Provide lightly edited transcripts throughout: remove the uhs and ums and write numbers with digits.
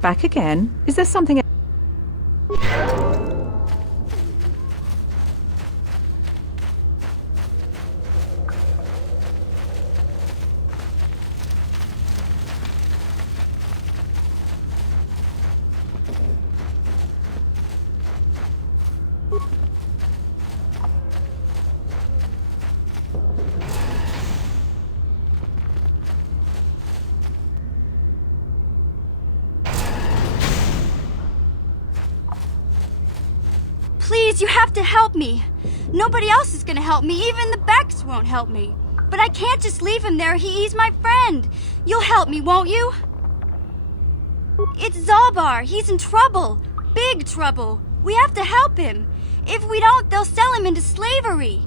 Back again? Is there something... Please, you have to help me. Nobody else is gonna help me. Even the Becks won't help me. But I can't just leave him there. He's my friend. You'll help me, won't you? It's Zaalbar. He's in trouble. Big trouble. We have to help him. If we don't, they'll sell him into slavery.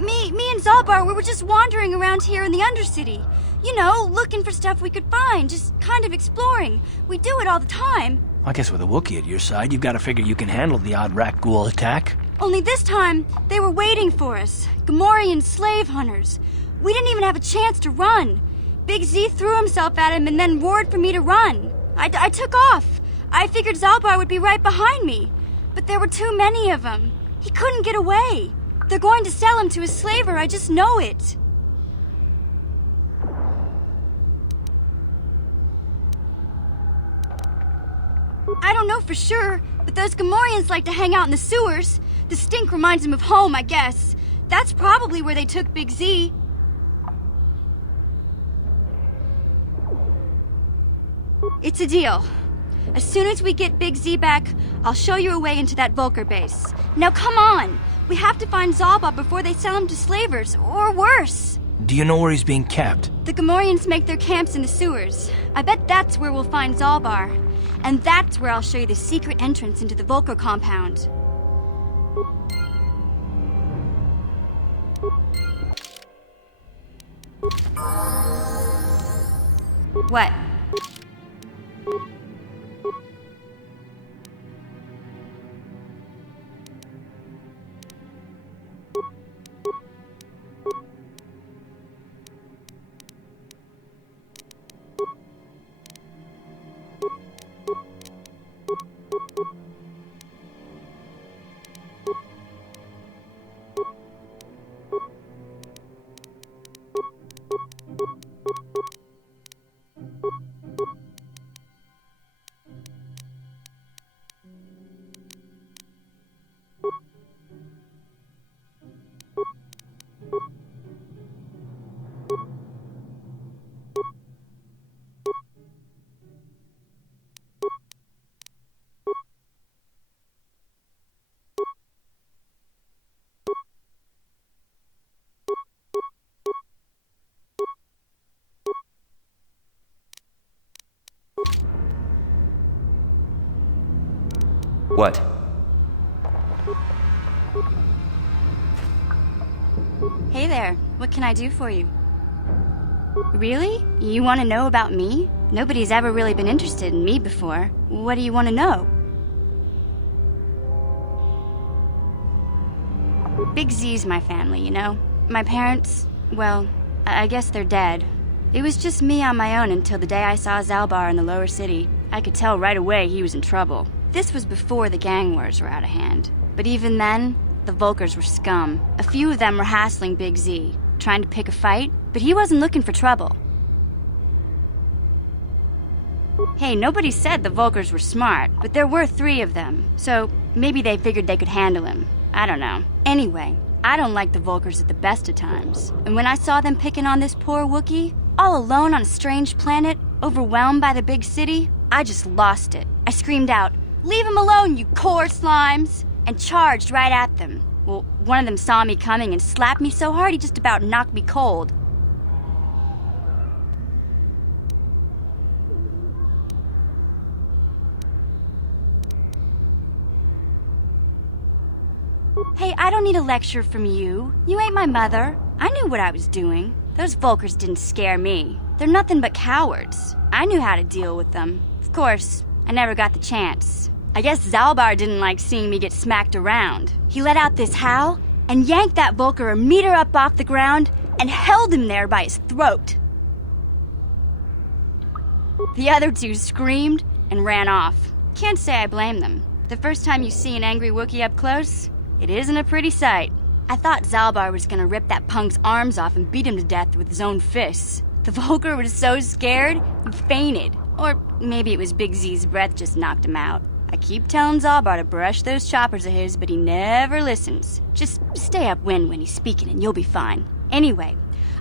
Me and Zaalbar, we were just wandering around here in the Undercity. You know, looking for stuff we could find, just kind of exploring. We do it all the time. I guess with a Wookiee at your side, you've got to figure you can handle the odd rat ghoul attack. Only this time, they were waiting for us. Gamorrean slave hunters. We didn't even have a chance to run. Big Z threw himself at him and then roared for me to run. I took off. I figured Zaalbar would be right behind me. But there were too many of them. He couldn't get away. They're going to sell him to a slaver, I just know it. I don't know for sure, but those Gamorreans like to hang out in the sewers. The stink reminds them of home, I guess. That's probably where they took Big Z. It's a deal. As soon as we get Big Z back, I'll show you a way into that Vulkar base. Now come on! We have to find Zaalbar before they sell him to slavers, or worse. Do you know where he's being kept? The Gamorreans make their camps in the sewers. I bet that's where we'll find Zaalbar. And that's where I'll show you the secret entrance into the Vulkar compound. What? What? Hey there, what can I do for you? Really? You want to know about me? Nobody's ever really been interested in me before. What do you want to know? Big Z's my family, you know? My parents, well, I guess they're dead. It was just me on my own until the day I saw Zaalbar in the lower city. I could tell right away he was in trouble. This was before the gang wars were out of hand. But even then, the Vulkars were scum. A few of them were hassling Big Z, trying to pick a fight, but he wasn't looking for trouble. Hey, nobody said the Vulkars were smart, but there were 3 of them, so maybe they figured they could handle him. I don't know. Anyway, I don't like the Vulkars at the best of times. And when I saw them picking on this poor Wookiee, all alone on a strange planet, overwhelmed by the big city, I just lost it. I screamed out, "Leave him alone, you core slimes!" and charged right at them. Well, one of them saw me coming and slapped me so hard he just about knocked me cold. Hey, I don't need a lecture from you. You ain't my mother. I knew what I was doing. Those Volkers didn't scare me. They're nothing but cowards. I knew how to deal with them. Of course, I never got the chance. I guess Zalbar didn't like seeing me get smacked around. He let out this howl and yanked that Volker a meter up off the ground and held him there by his throat. The other two screamed and ran off. Can't say I blame them. The first time you see an angry Wookiee up close, it isn't a pretty sight. I thought Zalbar was gonna rip that punk's arms off and beat him to death with his own fists. The Volker was so scared, he fainted. Or maybe it was Big Z's breath just knocked him out. I keep telling Zalbar to brush those choppers of his, but he never listens. Just stay upwind when he's speaking and you'll be fine. Anyway,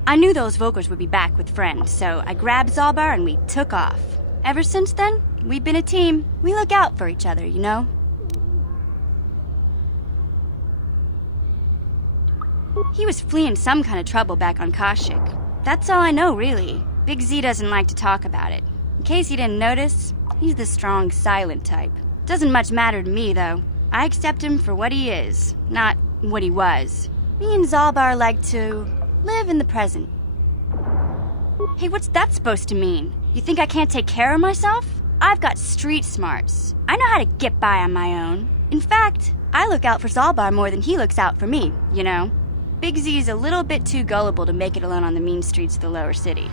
I knew those Volkers would be back with friends, so I grabbed Zalbar and we took off. Ever since then, we've been a team. We look out for each other, you know? He was fleeing some kind of trouble back on Kashyyyk. That's all I know, really. Big Z doesn't like to talk about it. In case you didn't notice, he's the strong, silent type. Doesn't much matter to me, though. I accept him for what he is, not what he was. Me and Zalbar like to live in the present. Hey, what's that supposed to mean? You think I can't take care of myself? I've got street smarts. I know how to get by on my own. In fact, I look out for Zalbar more than he looks out for me, you know? Big Z's a little bit too gullible to make it alone on the mean streets of the lower city.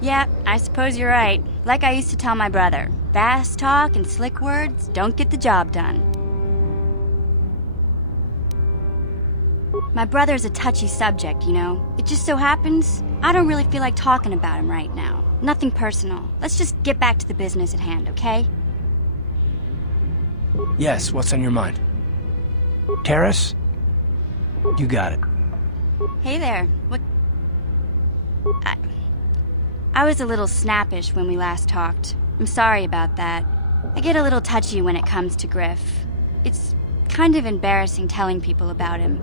Yeah, I suppose you're right. Like I used to tell my brother, fast talk and slick words don't get the job done. My brother's a touchy subject, you know. It just so happens I don't really feel like talking about him right now. Nothing personal. Let's just get back to the business at hand, okay? Yes, what's on your mind? Terrace? You got it. Hey there. What? I was a little snappish when we last talked. I'm sorry about that. I get a little touchy when it comes to Griff. It's kind of embarrassing telling people about him.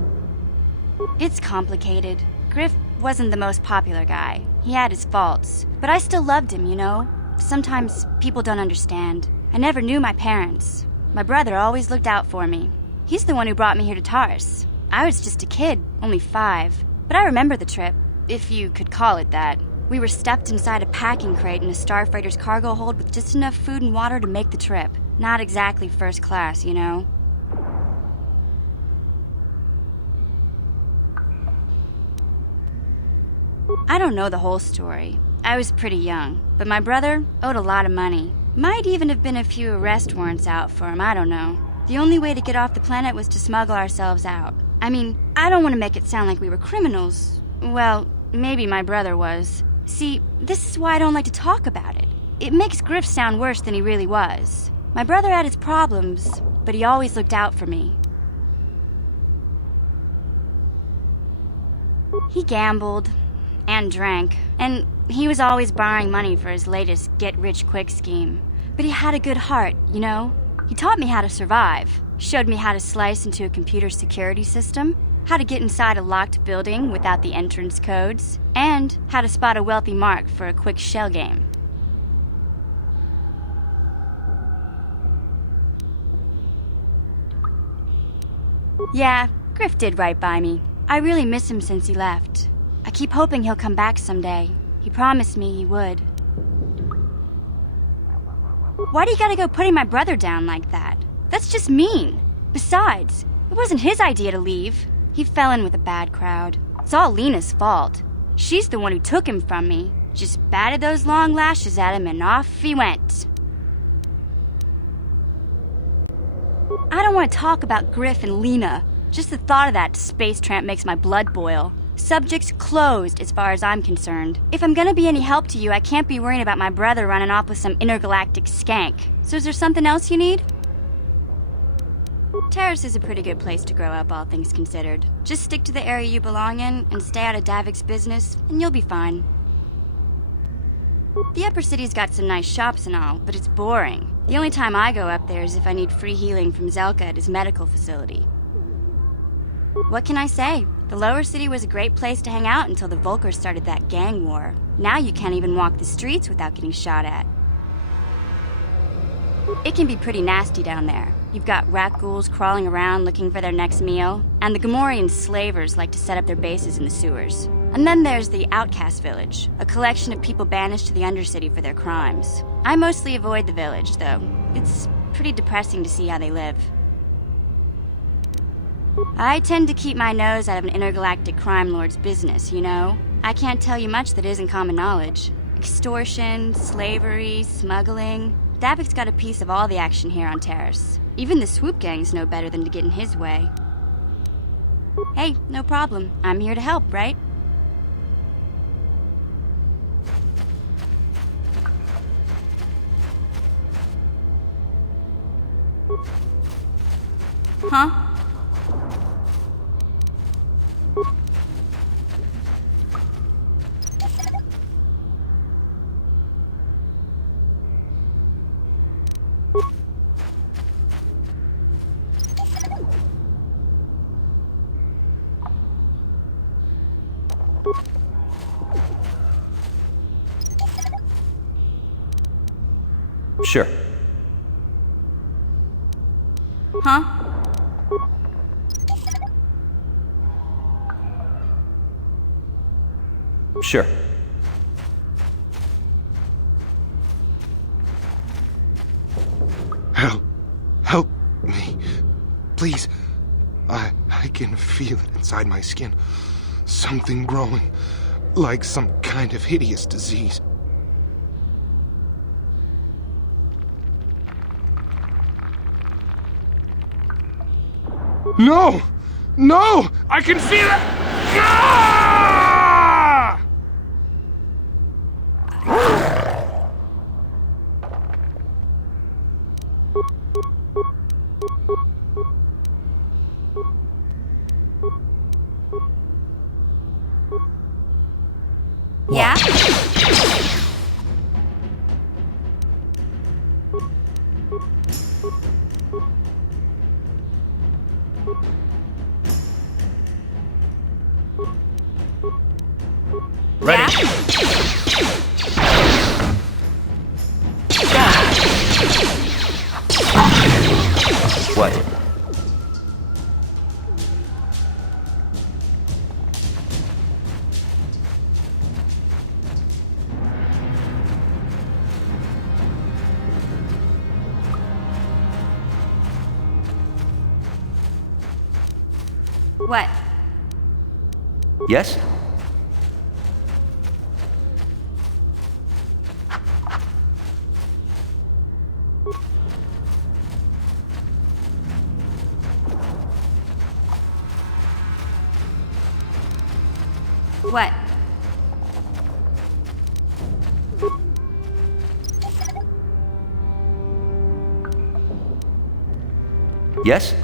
It's complicated. Griff wasn't the most popular guy. He had his faults. But I still loved him, you know? Sometimes people don't understand. I never knew my parents. My brother always looked out for me. He's the one who brought me here to Taurus. I was just a kid, only 5. But I remember the trip, if you could call it that. We were stuffed inside a packing crate in a starfreighter's cargo hold with just enough food and water to make the trip. Not exactly first class, you know? I don't know the whole story. I was pretty young, but my brother owed a lot of money. Might even have been a few arrest warrants out for him, I don't know. The only way to get off the planet was to smuggle ourselves out. I mean, I don't want to make it sound like we were criminals. Well, maybe my brother was. See, this is why I don't like to talk about it. It makes Griff sound worse than he really was. My brother had his problems, but he always looked out for me. He gambled and drank, and he was always borrowing money for his latest get-rich-quick scheme. But he had a good heart, you know? He taught me how to survive, showed me how to slice into a computer security system, how to get inside a locked building without the entrance codes, and how to spot a wealthy mark for a quick shell game. Yeah, Griff did right by me. I really miss him since he left. I keep hoping he'll come back someday. He promised me he would. Why do you gotta go putting my brother down like that? That's just mean. Besides, it wasn't his idea to leave. He fell in with a bad crowd. It's all Lena's fault. She's the one who took him from me. Just batted those long lashes at him and off he went. I don't want to talk about Griff and Lena. Just the thought of that space tramp makes my blood boil. Subject closed as far as I'm concerned. If I'm gonna be any help to you, I can't be worrying about my brother running off with some intergalactic skank. So is there something else you need? Taurus is a pretty good place to grow up, all things considered. Just stick to the area you belong in and stay out of Davik's business, and you'll be fine. The upper city's got some nice shops and all, but it's boring. The only time I go up there is if I need free healing from Zelka at his medical facility. What can I say? The lower city was a great place to hang out until the Volkers started that gang war. Now you can't even walk the streets without getting shot at. It can be pretty nasty down there. You've got rat ghouls crawling around looking for their next meal, and the Gamorrean slavers like to set up their bases in the sewers. And then there's the Outcast Village, a collection of people banished to the Undercity for their crimes. I mostly avoid the village, though. It's pretty depressing to see how they live. I tend to keep my nose out of an intergalactic crime lord's business, you know? I can't tell you much that isn't common knowledge. Extortion, slavery, smuggling. Davic's got a piece of all the action here on Terrace. Even the swoop gangs know better than to get in his way. Hey, no problem. I'm here to help, right? Huh? Sure. Huh? Sure. Help me. Please. I can feel it inside my skin. Something growing. Like some kind of hideous disease. No! No! I can feel it! Ah! Yeah? Ready. What? What? Yes? What? Yes?